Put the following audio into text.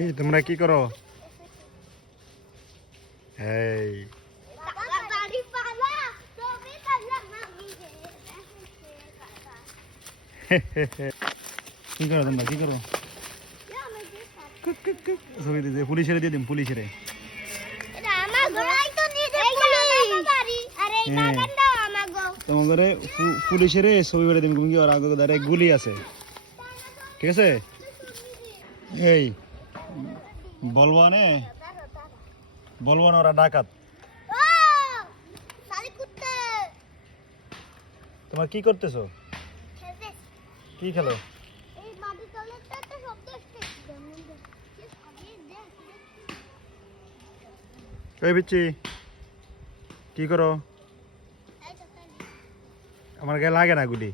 এই তোমরা কি করো? এই কি করো তোমরা কি করো? ছবি দিয়ে পুলিশের দিয়ে দিন পুলিশের। তোমার ঘরে পুলিশের ছবি বেড়ে দিন কি ওর আগে ধরে গুলি আছে, ঠিক আছে? এই বলবো না বলবো না ওরা ডাকাত। তোমার কি করতেছো? কি খেলো? এই বিচ্ছি কি করো? আমার গায়ে লাগে না গুলি।